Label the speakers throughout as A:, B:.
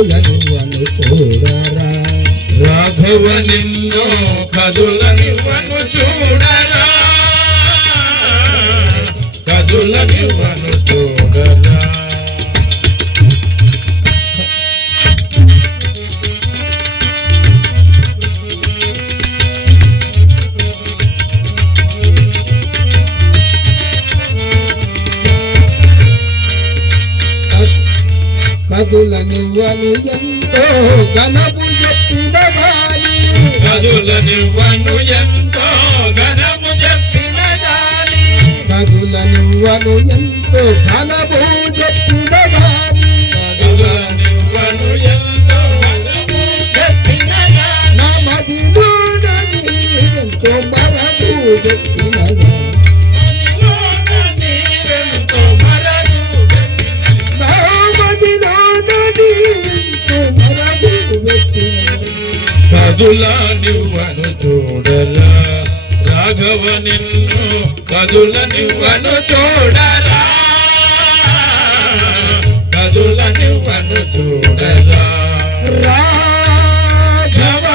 A: కదులను చూడరా.
B: రాఘవ నిన్ను కదులనివ్వను చూడరా కదులనివ్వను చూడరా.
A: కదులనివ్వను ఎంతో ఘనము చెప్పిన గాని
B: కదులనివ్వను ఎంతో ఘనము చెప్పిన దాని
A: కదులనివ్వను ఎంతో ఘనము చెప్పిన గాని
B: కదులనివ్వను ఎంతో ఘనము చెప్పిన దాని
A: నా మదిలోనని ఎంతో మరపు చెప్పిన గాని
B: కదులా నివ్వను చూడరా. రాఘవ నిన్ను కదుల నివ్వను చూడరా. కదుల నివ్వను చూడరా.
A: రాఘవ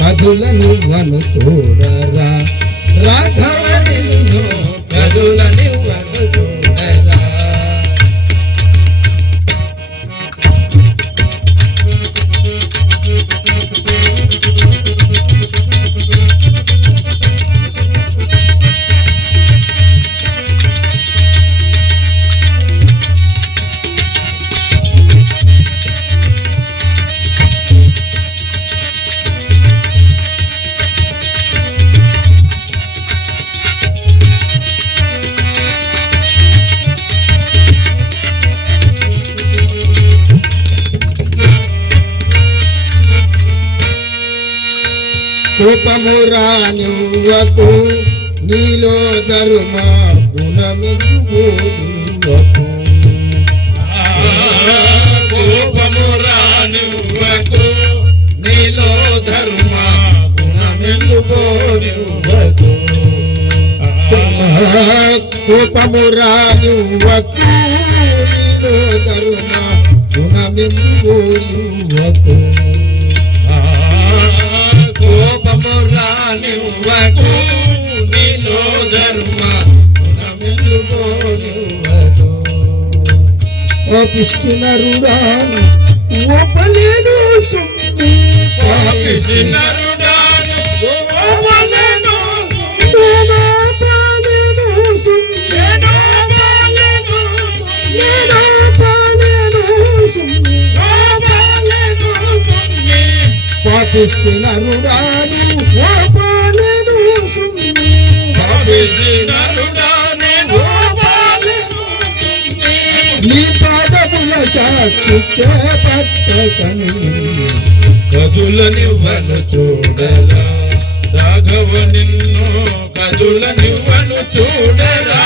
A: కదుల నివ్వను చూడరా. రాఘవ నిన్ను
B: కదుల
A: కోపము రానివ్వకు నీలో ధర్మ గుణమెదుకు
B: కోపము రానివ్వకు నీలో ధర్మ గుణమెందుకో నివ్వకు
A: కోపము రానివ్వకు నీలో ధర్మ గుణమెదుకు ఇవ్వకు
B: కోపము రానివ్వకు నీలో ధర్మ నివ్వకు
A: పాపిష్టినరుడాను ఓపలేను సుమ్మి
B: పాపిష్టి
A: పాపిష్టినరుడాను ఓపలేను సుమ్మి
B: పాపిష్టి నరుడాను
A: నీ పాదముల సాక్షి చేపట్టకని
B: కదులనివ్వను చూడరా. రాఘవ నిన్ను కదులనివ్వను చూడరా.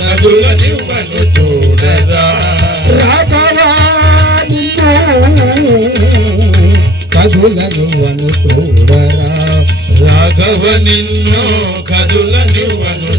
B: కదులనివ్వను చూడరా.
A: కదులను వను చూడరా
B: రాఘవ నిన్ను కదులనివ్వను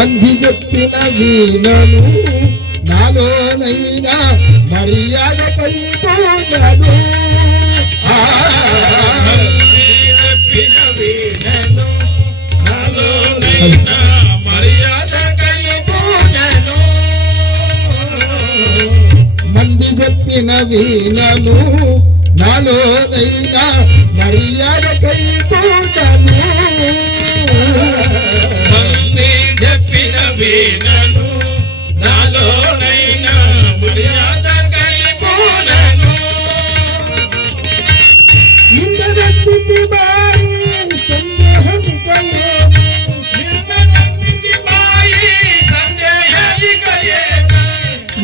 A: మంది చెప్పిన వీణను నాలోనైనా మర్యాద కలుగుతున్నాను
B: చెప్పిన వీణను నాలోనైనా మర్యాద
A: మంది చెప్పిన వీణను నాలోనైనా మర్యాద కలుగుతున్నాను
B: చెప్పిన వీణను నాలోనైనా మర్యాద కలిపోనను
A: ఇంద్రనందితి బారి సందేహమికలేము
B: నిన్ననందితి మాయి సందేహలికయేమి.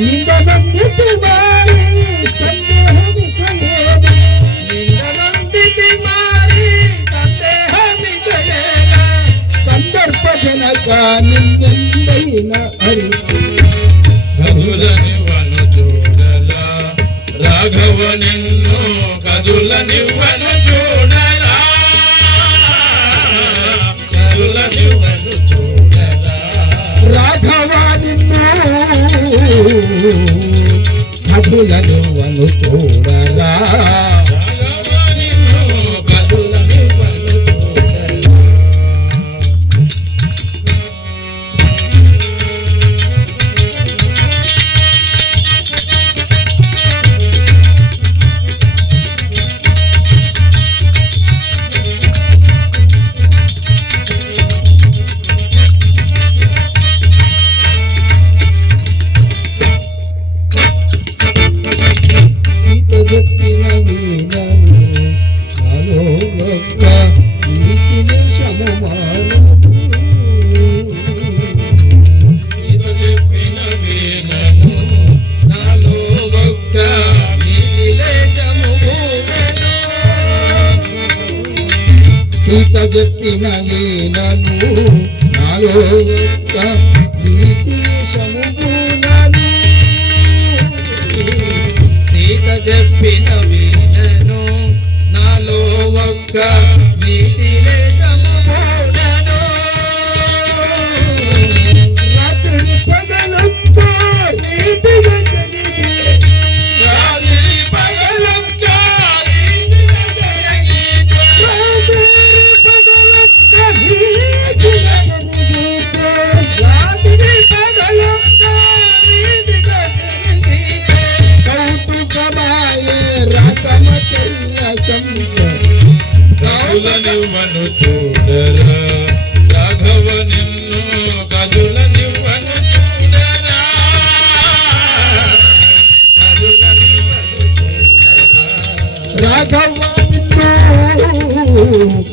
A: ఇంద్రనందితి బారి సందేహమికలేము
B: నిన్ననందితి మాయి సందేహమికయేమి.
A: రాక నిన్నెందైన అరిచి
B: కదులనివ్వను చూడలా. రాఘవ నిన్ను కదులనివ్వను చూడలా
A: గీత చెప్పిన వీణను నాలో ఒక్క నీతిని
B: సీత చెప్పిన వీణను నాలో ఒక్క చూడరా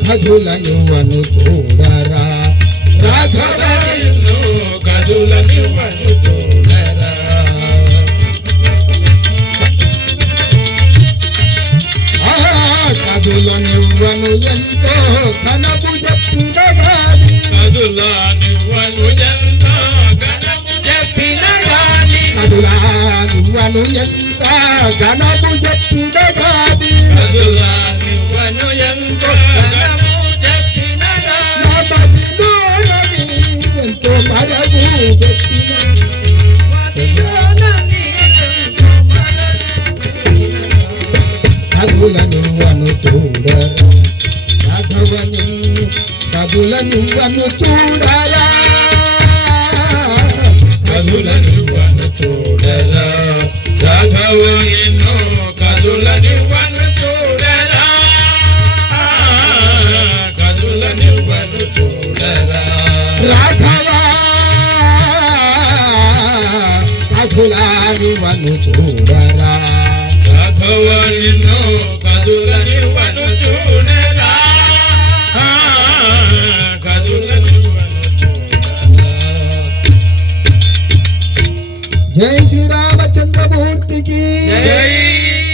A: కథులను అను చూడరా
B: రాఘవ నిన్ను కదులనివ్వను చూడరా
A: కథులనివ్వను ఎంతో కనపు చెప్పిన గాని
B: కదులనివ్వను ఎంత గణము చెప్పిన గాని
A: కథులనివ్వను ఎంత కనపు చెప్పిన
B: ఎంత
A: ఎంతో చూడరా. రాఘవ నిన్ను కథులనివ్వను చూడరా.
B: కదులనివ్వను చూడరా. రాఘవ ఎన్నో కదులనివ్వను చూడరా కదులనివ్వను చూడరా
A: రాఘవ కథులనివ్వను చూడరా
B: రాఘవ నిన్ను చూడరా जय श्री
A: रामचंद्र मूर्ति
B: की। जय।